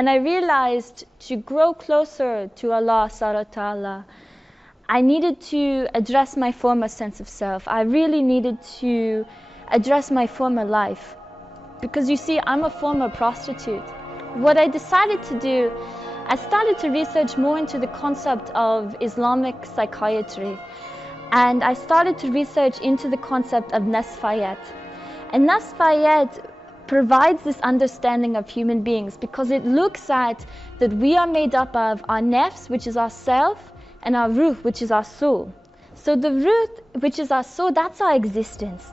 And I realized to grow closer to Allah subhanahu wa ta'ala, I needed to address my former sense of self. I really needed to address my former life. Because you see, I'm a former prostitute. What I decided to do, I started to research more into the concept of Islamic psychiatry. And I started to research into the concept of Nesfayat. And Nesfayat provides this understanding of human beings because it looks at that we are made up of our nafs, which is our self, and our ruh, which is our soul. So the ruh, which is our soul, that's our existence.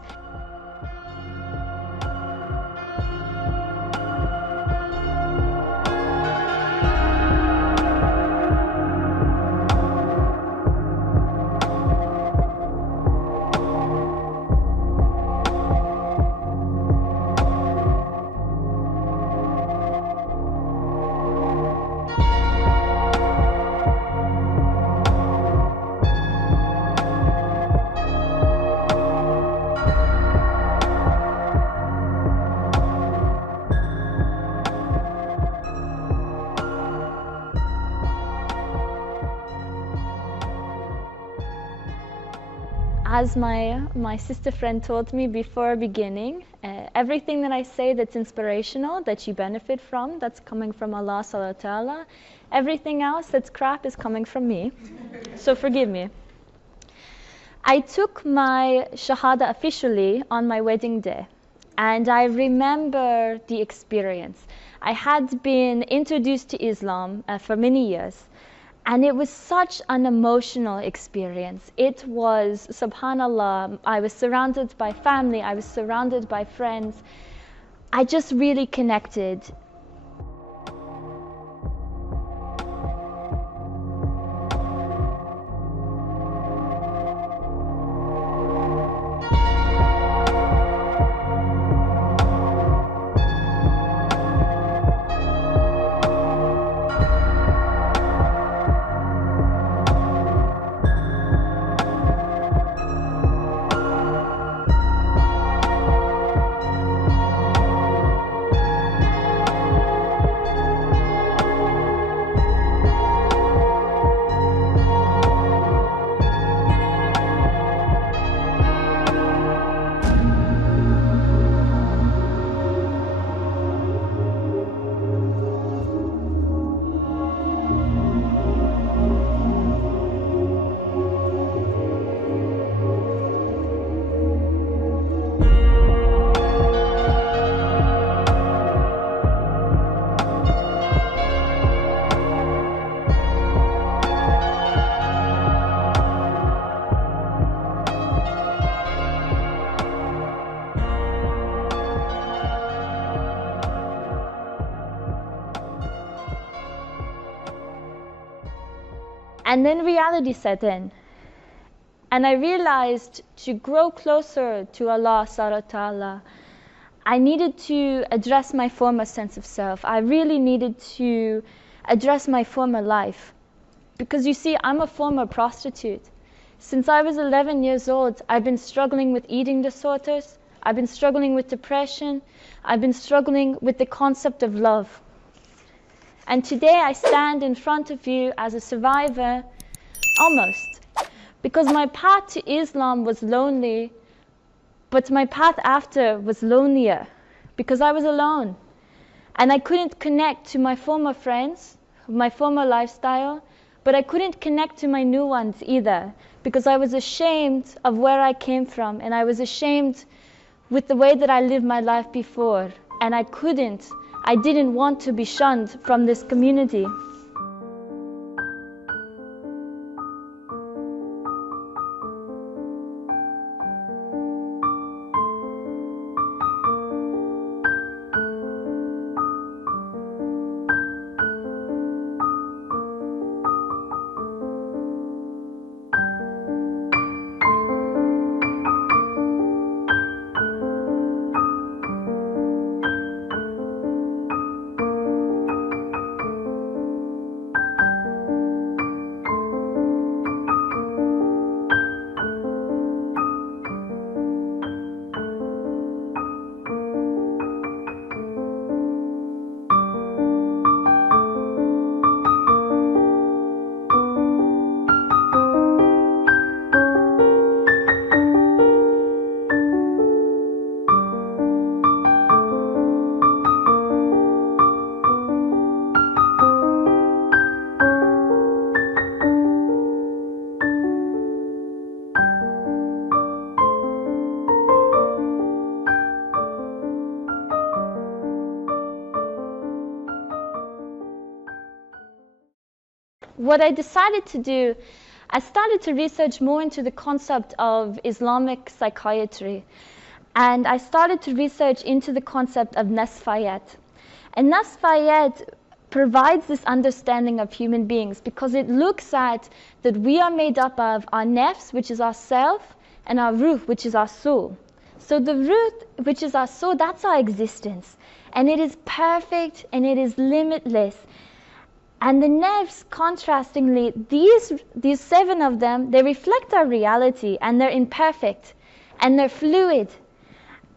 As my sister friend told me before beginning, everything that I say that's inspirational, that you benefit from, that's coming from Allah subhanahu wa ta'ala. Everything else that's crap is coming from me. So forgive me. I took my Shahada officially on my wedding day. And I remember the experience. I had been introduced to Islam for many years. And it was such an emotional experience. It was, subhanallah, I was surrounded by family, I was surrounded by friends. I just really connected. And then reality set in. And I realized to grow closer to Allah subhanahu wa ta'ala, I needed to address my former sense of self. I really needed to address my former life. Because you see, I'm a former prostitute. Since I was 11 years old, I've been struggling with eating disorders. I've been struggling with depression. I've been struggling with the concept of love. And today I stand in front of you as a survivor, almost. Because my path to Islam was lonely, but my path after was lonelier. Because I was alone. And I couldn't connect to my former friends, my former lifestyle, but I couldn't connect to my new ones either. Because I was ashamed of where I came from, and I was ashamed with the way that I lived my life before. And I didn't want to be shunned from this community. what I decided to do, I started to research more into the concept of Islamic psychiatry. And I started to research into the concept of Nesfayat. And Nesfayat provides this understanding of human beings because it looks at that we are made up of our nafs, which is our self, and our ruh, which is our soul. So the ruh, which is our soul, that's our existence. And it is perfect and it is limitless. And the nafs, contrastingly, these 7 of them, they reflect our reality, and they're imperfect and they're fluid.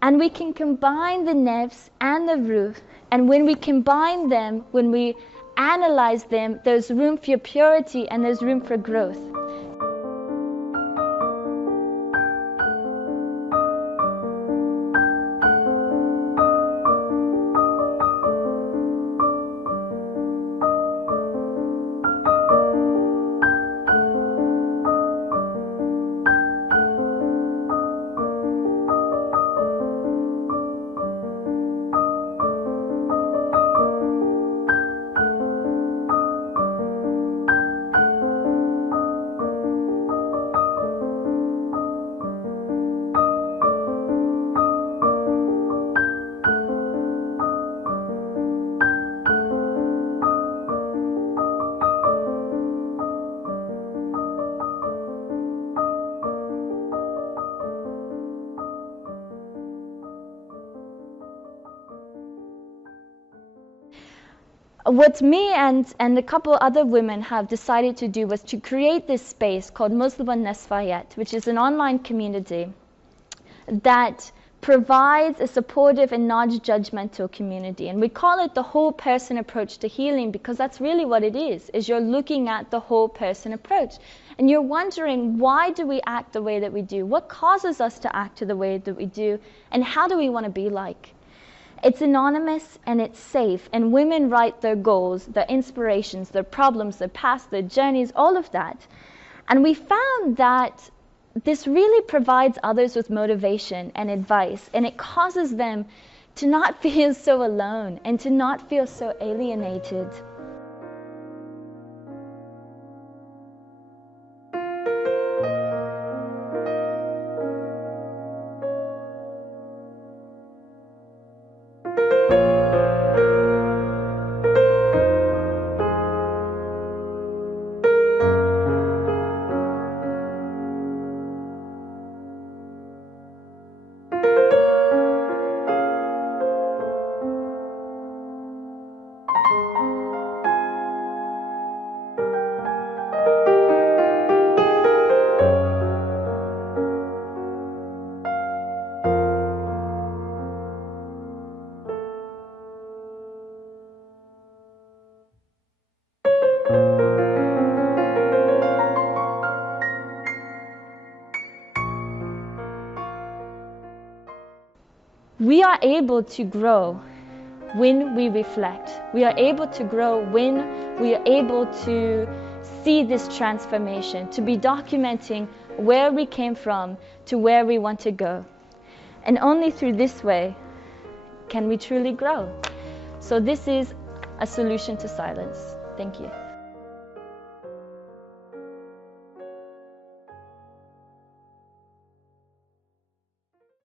And we can combine the nafs and the ruh, and when we combine them, when we analyze them, there's room for purity and there's room for growth. What me and a couple other women have decided to do was to create this space called Muslimah Nesfayat, which is an online community that provides a supportive and non-judgmental community. And we call it the whole person approach to healing because that's really what it is you're looking at the whole person approach. And you're wondering, why do we act the way that we do? What causes us to act the way that we do? And how do we want to be like? It's anonymous and it's safe, and women write their goals, their inspirations, their problems, their past, their journeys, all of that. And we found that this really provides others with motivation and advice, and it causes them to not feel so alone and to not feel so alienated. We are able to grow when we reflect. We are able to grow when we are able to see this transformation, to be documenting where we came from to where we want to go. And only through this way can we truly grow. So this is a solution to silence. Thank you.